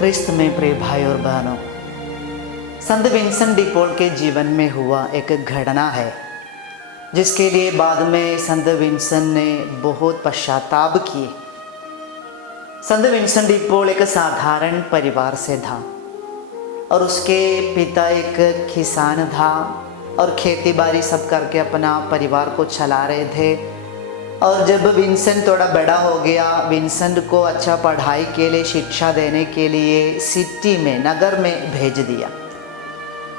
क्रिस्त में प्रिय भाई और बहनों, संत विंसेंट डी पॉल के जीवन में हुआ एक घटना है जिसके लिए बाद में संत विंसेंट ने बहुत पश्चाताप किए। संत विंसेंट डी पॉल एक साधारण परिवार से था और उसके पिता एक किसान था और खेती बाड़ी सब करके अपना परिवार को चला रहे थे। और जब विंसेंट थोड़ा बड़ा हो गया, विंसेंट को अच्छा पढ़ाई के लिए, शिक्षा देने के लिए सिटी में, नगर में भेज दिया।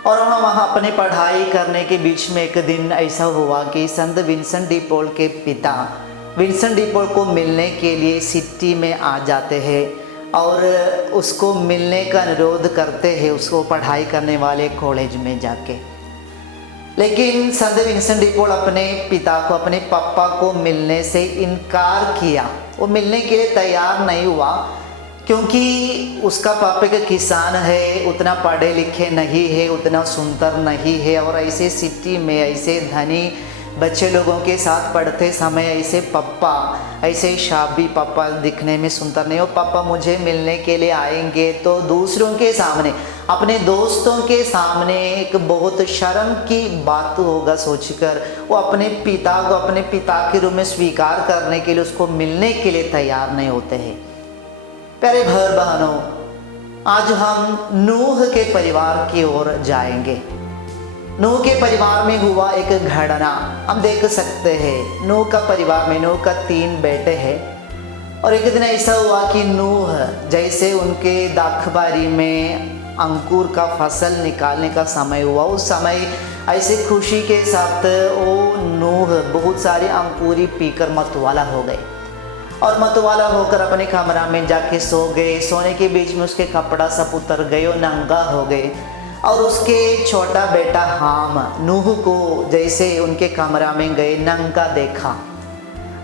और वहाँ अपने पढ़ाई करने के बीच में एक दिन ऐसा हुआ कि संत विंसेंट डी पॉल के पिता विंसेंट डी पॉल को मिलने के लिए सिटी में आ जाते हैं और उसको मिलने का अनुरोध करते हैं, उसको पढ़ाई करने वाले कॉलेज में जाके। लेकिन संत विंसेंट डी पॉल अपने पिता को, अपने पापा को मिलने से इनकार किया। वो मिलने के लिए तैयार नहीं हुआ क्योंकि उसका पापा का किसान है, उतना पढ़े लिखे नहीं है, उतना सुंदर नहीं है और ऐसे सिटी में ऐसे धनी बच्चे लोगों के साथ पढ़ते समय ऐसे पापा, ऐसे शाबी पापा दिखने में सुंदर नहीं हो। पापा मुझे मिलने के लिए आएंगे तो दूसरों के सामने, अपने दोस्तों के सामने एक बहुत शर्म की बात होगा सोचकर वो अपने पिता को अपने पिता के रूप में स्वीकार करने के लिए, उसको मिलने के लिए तैयार नहीं होते हैं। प्यारे भाई बहनों, आज हम नूह के परिवार की ओर जाएंगे। नूह के परिवार में हुआ एक घटना हम देख सकते हैं। नूह का परिवार में, नूह का 3 बेटे हैं और एक दिन ऐसा हुआ कि नूह जैसे उनके दाखबारी में अंकुर का फसल निकालने का समय हुआ, उस समय ऐसे खुशी के साथ वो नूह बहुत सारे अंकुरी पीकर मतवाला हो गए और मतवाला होकर अपने कमरा में जाके सो गए। सोने के बीच में उसके कपड़ा सब उतर गए और नंगा हो गए। और उसके छोटा बेटा हाम नूह को जैसे उनके कमरा में गए नंगा देखा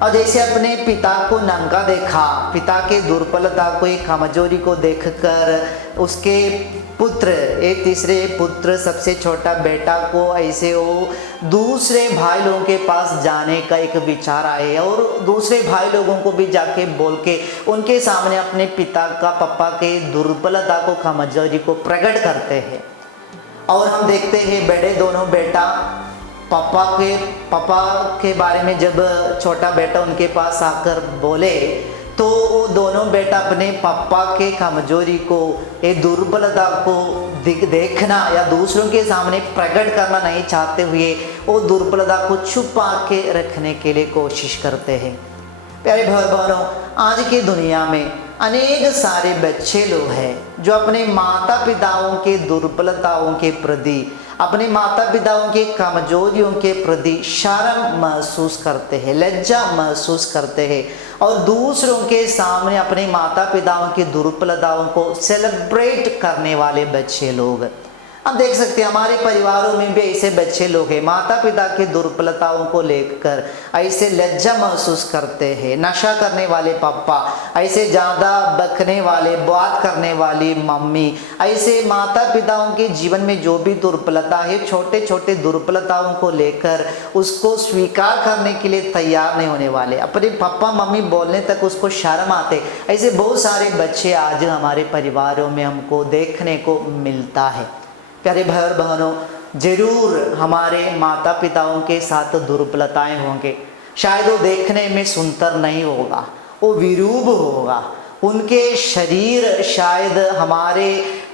और जैसे अपने पिता को नंगा देखा, पिता के दुर्बलता को, एक कमजोरी को देखकर उसके पुत्र, एक तीसरे पुत्र, सबसे छोटा बेटा को ऐसे वो दूसरे भाई लोगों के पास जाने का एक विचार आए और दूसरे भाई लोगों को भी जाके बोल के उनके सामने अपने पिता का, पापा के दुर्बलता को, कमजोरी को प्रकट करते हैं। और हम देखते हैं बड़े दोनों बेटा पापा के बारे में जब छोटा बेटा उनके पास आकर बोले तो वो दोनों बेटा अपने पापा के कमजोरी को, ये दुर्बलता को देखना या दूसरों के सामने प्रकट करना नहीं चाहते हुए वो दुर्बलता को छुपा के रखने के लिए कोशिश करते हैं। प्यारे भाई बहनों, आज की दुनिया में अनेक सारे बच्चे लोग हैं जो अपने माता पिताओं के दुर्बलताओं के प्रति, अपने माता पिताओं के कमजोरियों के प्रति शर्म महसूस करते हैं, लज्जा महसूस करते हैं और दूसरों के सामने अपने माता पिताओं की दुर्बलताओं को सेलिब्रेट करने वाले बच्चे लोग हम देख सकते हैं। हमारे परिवारों में भी ऐसे बच्चे लोग हैं, माता पिता की दुर्बलताओं को लेकर ऐसे लज्जा महसूस करते हैं। नशा करने वाले पापा, ऐसे ज़्यादा बकने वाले, बात करने वाली मम्मी, ऐसे माता पिताओं के जीवन में जो भी दुर्बलता है, छोटे छोटे दुर्बलताओं को लेकर उसको स्वीकार करने के लिए तैयार नहीं होने वाले, अपने पापा मम्मी बोलने तक उसको शर्म आते। ऐसे बहुत सारे बच्चे आज हमारे परिवारों में हमको देखने को मिलता है। प्यारे भाई और बहनों, जरूर हमारे माता पिताओं के साथ दुर्बलताएं होंगे। शायद वो देखने में सुंदर नहीं होगा, वो विरूप होगा, उनके शरीर शायद हमारे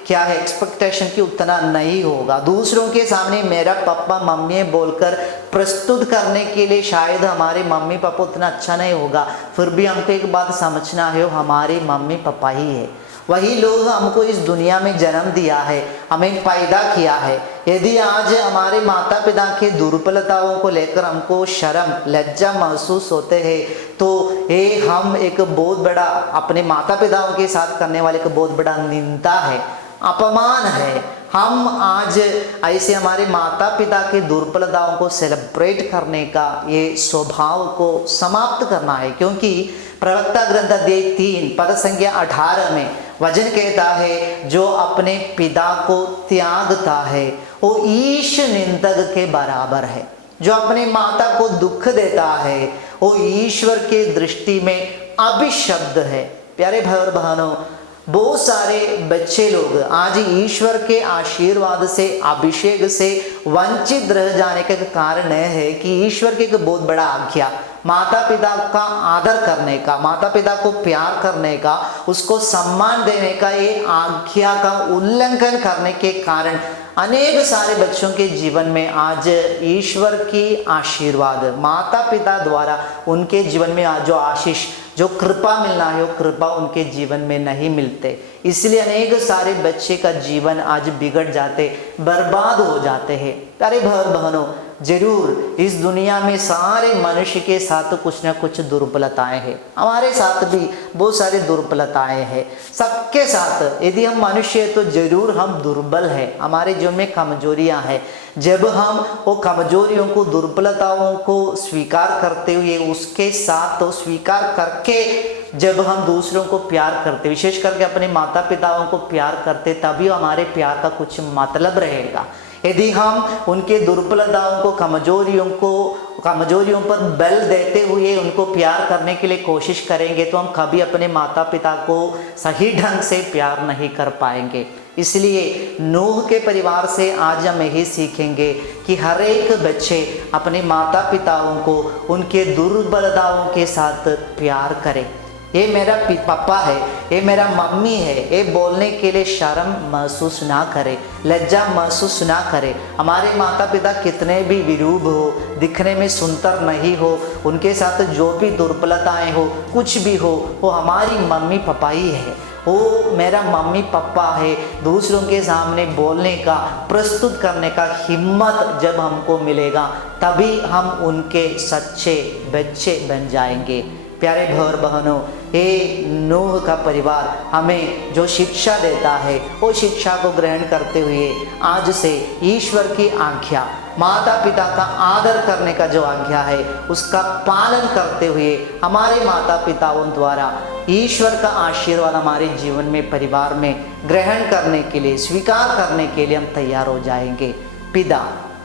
क्या है एक्सपेक्टेशन की उतना नहीं होगा। दूसरों के सामने मेरा पापा मम्मी बोलकर प्रस्तुत करने के लिए शायद हमारे मम्मी पापा उतना अच्छा नहीं होगा। फिर भी हमको एक बात समझना है, वो हमारे मम्मी पापा ही है। वही लोग हमको इस दुनिया में जन्म दिया है, हमें पैदा किया है। यदि आज हमारे माता पिता की दुर्बलताओं को लेकर हमको शर्म, लज्जा महसूस होते हैं तो ये हम एक बहुत बड़ा, अपने माता पिताओं के साथ करने वाले एक बहुत बड़ा निंदा है, अपमान है। हम आज ऐसे हमारे माता पिता के दुर्बलताओं को सेलिब्रेट करने का ये स्वभाव को समाप्त करना है, क्योंकि प्रवक्ता ग्रंथ अध्याय 3 पद संख्या 18 में वचन कहता है, जो अपने पिता को त्यागता है वो ईश निंदक के बराबर है। जो अपने माता को दुख देता है वो ईश्वर के दृष्टि में अभिशब्द है। प्यारे भाई और बहनों, बहुत सारे बच्चे लोग आज ईश्वर के आशीर्वाद से, अभिषेक से वंचित रह जाने का कारण है कि ईश्वर की एक बहुत बड़ा आज्ञा, माता पिता का आदर करने का, माता पिता को प्यार करने का, उसको सम्मान देने का, ये आज्ञा का उल्लंघन करने के कारण अनेक सारे बच्चों के जीवन में आज ईश्वर की आशीर्वाद, माता पिता द्वारा उनके जीवन में आज जो आशीष, जो कृपा मिलना है, वो कृपा उनके जीवन में नहीं मिलते। इसलिए अनेक सारे बच्चे का जीवन आज बिगड़ जाते, बर्बाद हो जाते हैं। प्यारे भाई बहनों, जरूर इस दुनिया में सारे मनुष्य के साथ कुछ ना कुछ दुर्बलताएं हैं, हमारे साथ भी बहुत सारी दुर्बलताएं हैं। सबके साथ यदि हम मनुष्य हैं तो जरूर हम दुर्बल हैं, हमारे जीवन में कमजोरियां हैं। जब हम वो कमजोरियों को, दुर्बलताओं को स्वीकार करते हुए, उसके साथ तो स्वीकार करके जब हम दूसरों को प्यार करते, विशेष करके अपने माता पिताओं को प्यार करते, तभी हमारे प्यार का कुछ मतलब रहेगा। यदि हम उनके दुर्बलताओं को, कमजोरियों पर बल देते हुए उनको प्यार करने के लिए कोशिश करेंगे तो हम कभी अपने माता पिता को सही ढंग से प्यार नहीं कर पाएंगे। इसलिए नूह के परिवार से आज हम यही सीखेंगे कि हर एक बच्चे अपने माता पिताओं को उनके दुर्बलताओं के साथ प्यार करें। ये मेरा पापा है, ये मेरा मम्मी है, ये बोलने के लिए शर्म महसूस ना करे, लज्जा महसूस ना करे। हमारे माता पिता कितने भी विरूप हो, दिखने में सुंदर नहीं हो, उनके साथ जो भी दुर्बलताएं हो, कुछ भी हो, वो हमारी मम्मी पापा ही है, वो मेरा मम्मी पापा है। दूसरों के सामने बोलने का, प्रस्तुत करने का हिम्मत जब हमको मिलेगा, तभी हम उनके सच्चे बच्चे बन जाएंगे। प्यारे भाई और बहनों, ये नूह का परिवार हमें जो शिक्षा देता है, वो शिक्षा को ग्रहण करते हुए आज से ईश्वर की आज्ञा, माता पिता का आदर करने का जो आज्ञा है, उसका पालन करते हुए हमारे माता पिताओं द्वारा ईश्वर का आशीर्वाद हमारे जीवन में, परिवार में ग्रहण करने के लिए, स्वीकार करने के लिए हम तैयार हो जाएंगे। पिता,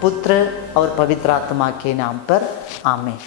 पुत्र और पवित्र आत्मा के नाम पर आमीन।